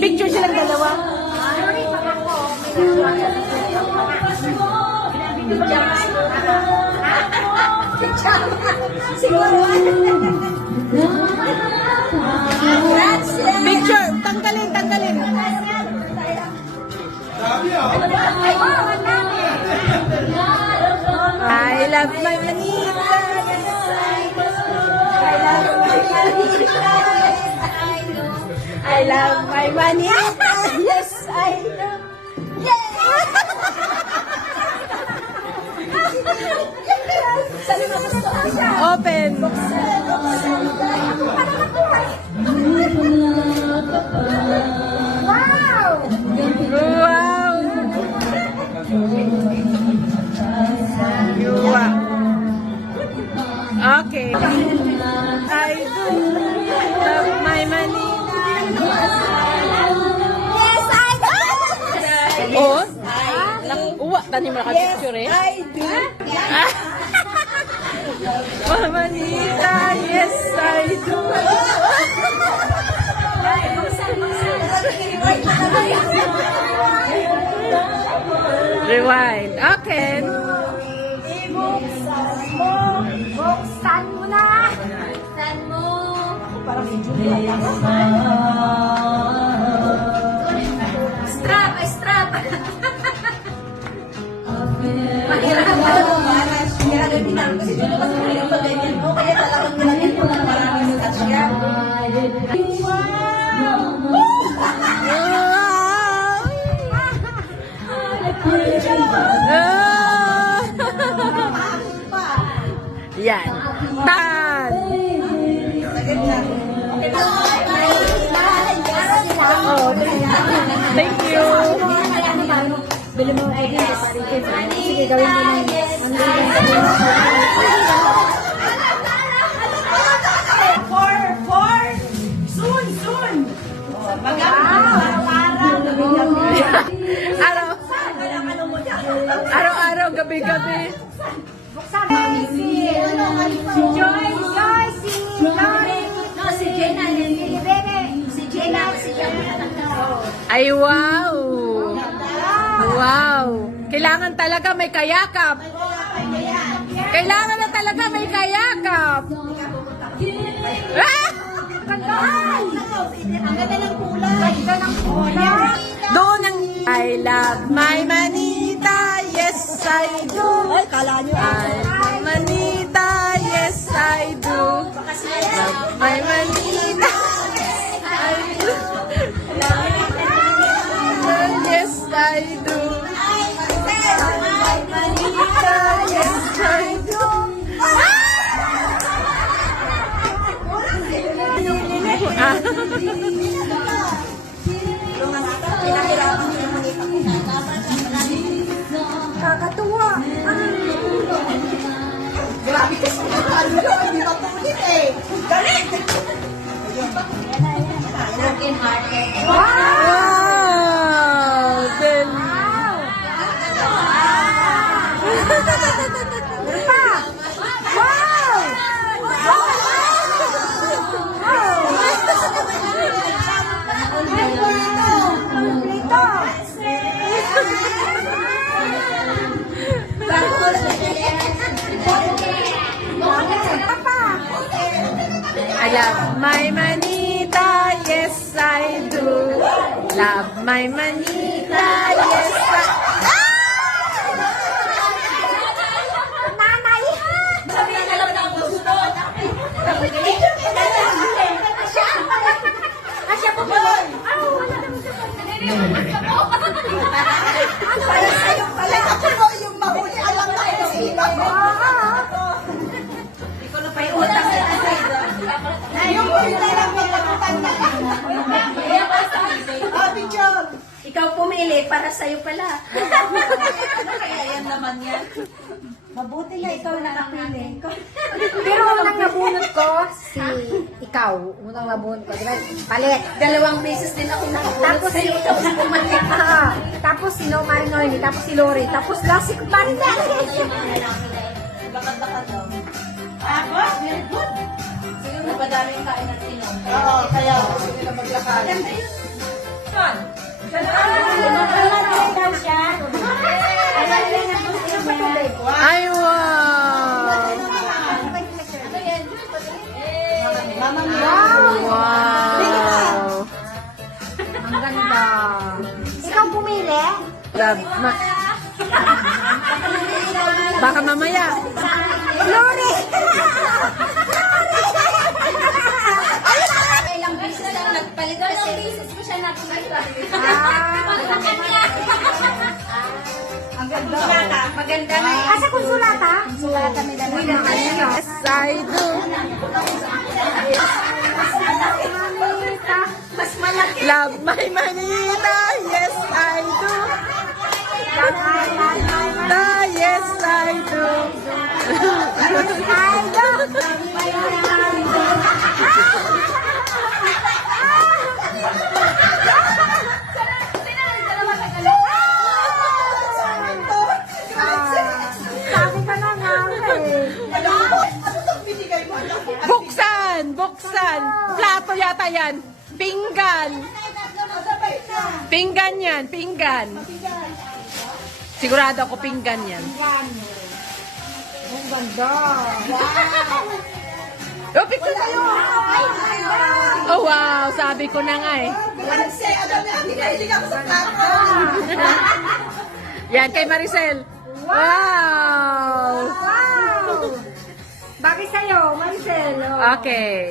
Picture silang dalawa. Picture, tanggalin. I love my Manita. I love my Manita. Yes, I do. Open. Okay. I do love my Manita. Yes, I do. Oh? Uwa, tani mo naka-picture eh. I do. My Manita, yes, I do. Rewind. Okay. Buksan mo na. Buksan mo. Strap. Mahirap mo. Kaya nabinang kasi dito kasi mahirap pa ganyan mo. Kaya talagang nilagyan mo na maraming scotch yan. Yan. Tan! Oh, thank you. Bili mo ang ID. Sige, gawin mo ng Soon. Araw-araw, gabi-gabi. Buksan mo si Joy. No, si Jenna. Si Jenna. Ay, wow! Wow! Kailangan talaga may kayakap. Kailangan na talaga may kayakap. Ah! Ang ganda ng kulay. Doon ang I love my Manita, yes I do. Ay, kala nyo. I love Manita, yes I do. Love my Manita, I do. Yes I do. Manita, yes I do. Ah. Kakatuwa. Grabe kasi hindi mapulit eh. Galit! Wow! Then, I love my Manita, yes I do. Love my Manita, yes I do. Para sa'yo pala. Ako yung mahuli. Alam na yung sino. May utang na sa'yo. Yung huli lang magpagutan na. Picture. Ikaw pumili para sa'yo pala. Kaya yan naman yan. Mabuti na ikaw nakapili. Pero unang nabunot ko, ikaw. Unang nabunot ko. Diba? Palit. 2 beses din ako nakapulot Tapos sa'yo. Tapos bumalik. Tapos si Marie Noemi. Tapos si Lori. Tapos last si Panda. Lakad-lakad daw. Very good. madami yung kain at inom. Oo, kaya gusto nila maglakad. daw siya. Ay, wow! Wow! Ang ganda. Ikaw pumili? Baka mamaya. Glory! Ilang beses lang nagpalit kasi. Ilang beses ko siya nagpalit. Ang ganda. Maganda na yan. Asa kung sulata? Sulata nila na. Yes, I do. Mas malaki. Love my Manila. Yes, I do. Yes, I do. Sabi ka na nga eh. Buksan! Buksan! Plato yata yan. Pinggan. Pinggan yan. Pinggan. Sigurado ako pinggan yan. Ang ganda. Oh, picture tayo! Oh, wow! Sabi ko na nga eh. Yan, kay Maricel. Wow! Wow! Bagay sa'yo, Maricel. Okay.